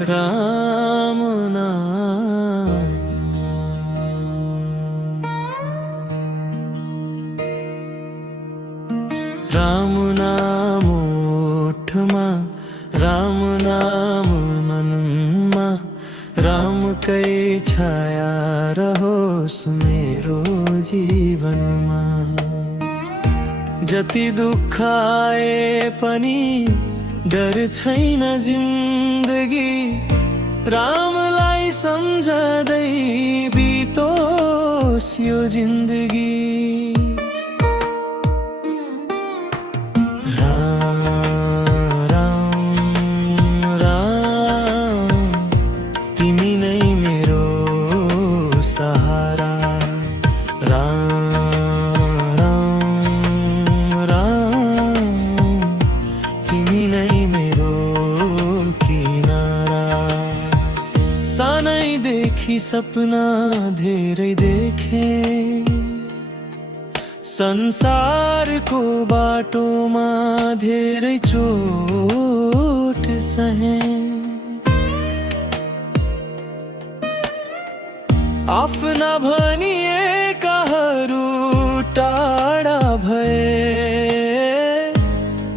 राम नाम। राम नाम ओठमा, राम नाम मनमा, राम कै छाया रहोस् मेरो जीवनमा। जति दुःख आए पनि डर छैन जिन्दगी, रामलाई सम्झदै बितोस् यो जिन्दगी। तिमी नै मेरो सहारा, तिमी नै मेरो किनारा। सानैदेखि सपना धेरै देखे, संसारको बाटोमा धेरै चोट सहे। आफ्ना भनिएकाहरू टाढा भए,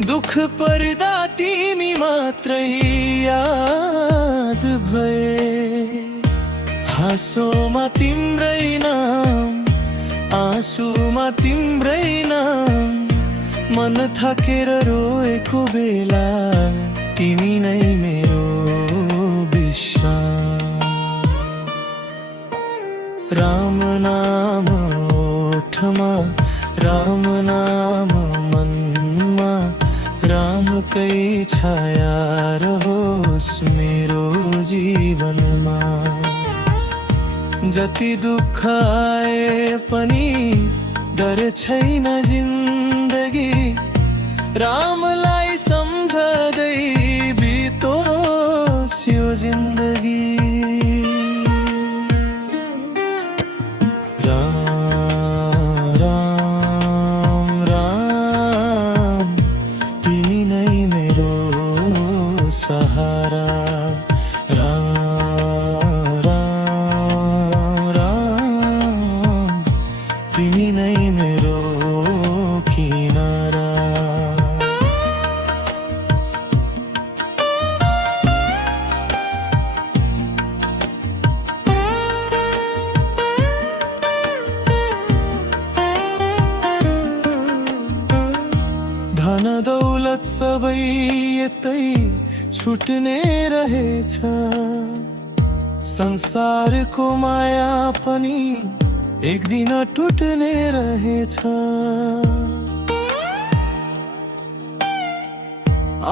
दुःख पर्दा तिमी मात्रै याद भए। हाँसोमा तिम्रै नाम, आँसुमा तिम्रै नाम, मन थाकेर रोएको बेला तिमी नै मेरो विश्राम। राम नाम ओठमा, राम नाम मनमा, राम कै छाया रहोस् मेरो जीवनमा। जति दुःख आए पनि डर छैन जिन्दगी, रामलाई सम्झदै बितोस् यो जिन्दगी। सहारा, तिमी नै मेरो किनारा। धन दौलत सबै यतै छुट्ने रहेछ, संसारको माया पनि एक दिन टुट्ने रहेछ।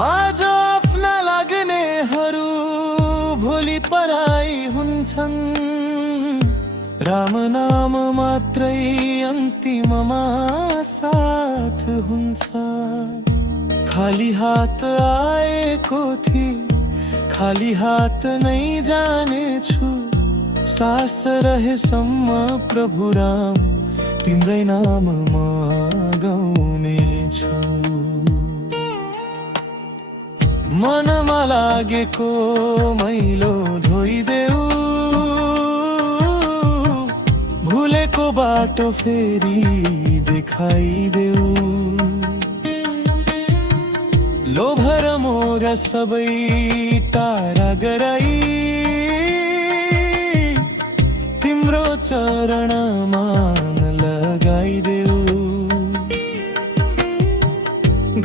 आज आफ्ना लाग्नेहरू भोलि पराई हुन्छन्, राम नाम मात्रै अन्तिममा साथ हुन्छ। खाली हात आएको थिए, खाली हात नै जानेछु, सास रहेसम्म प्रभु राम तिम्रै नाम म गाउनेछु। मनमा लागेको मैलो धोइदेऊ, भुलेको बाटो फेरि देखाइदेऊ। लोभ र मोह सबै टाढा गराई, तिम्रो चरणमा लगाइदेऊ।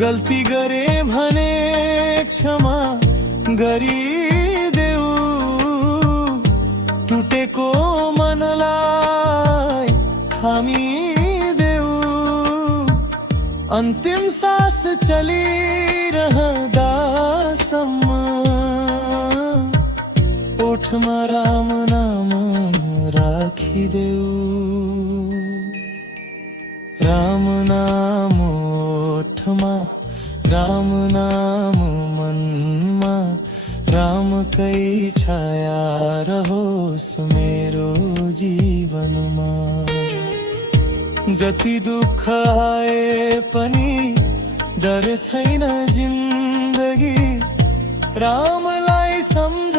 गल्ती गरे भने क्षमा गरिदेऊ, टुटेको मनलाई थामिदेऊ। अन्तिम सास चलिरहँदासम्म ओठमा राम नाम राखिदेऊ। राम नाम ओठमा, राम नाम मनमा, राम कै छाया रहोस् मेरो जीवनमा। जति दुःख आए पनि डर छैन जिन्दगी, रामलाई सम्झ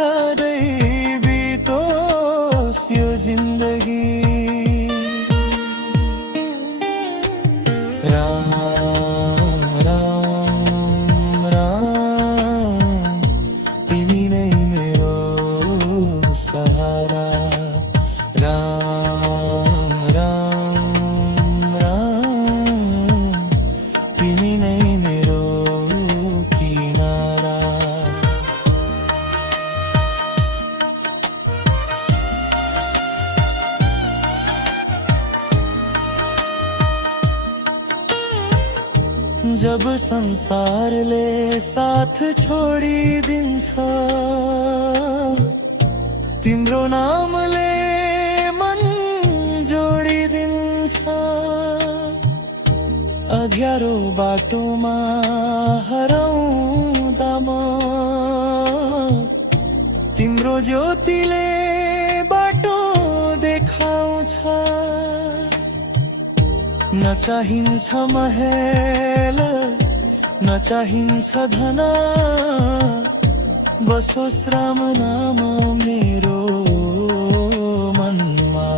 जब संसारले साथ छोडिदिन्छ तिम्रो नामले मन जोडिदिन्छ अँध्यारो बाटोमा हराउँदा म तिम्रो ज्योतिले बाटो देखाउँछ न चाहिन्छ महल न चाहिन्छ धन बसोस् राम नाम मेरो मनमा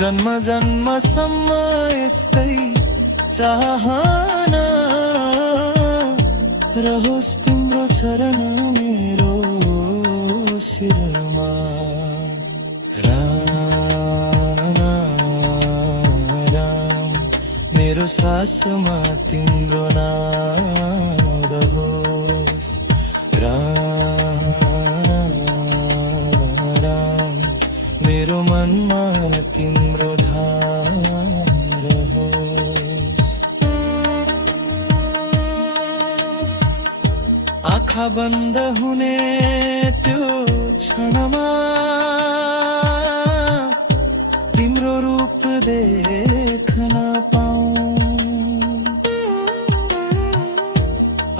जन्म जन्मसम्म यस्तै चाहना रहोस् तिम्रो चरण मेरो शिरमा मेरो सासमा तिम्रो नाम रहोस् राम मेरो मनमा तिम्रो धाम रहोस् आँखा बन्द हुने त्यो क्षणमा तिम्रो रूप देख्न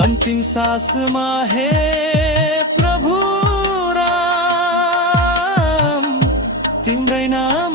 अंतिम सासमा हे प्रभु राम तिम्रै नाम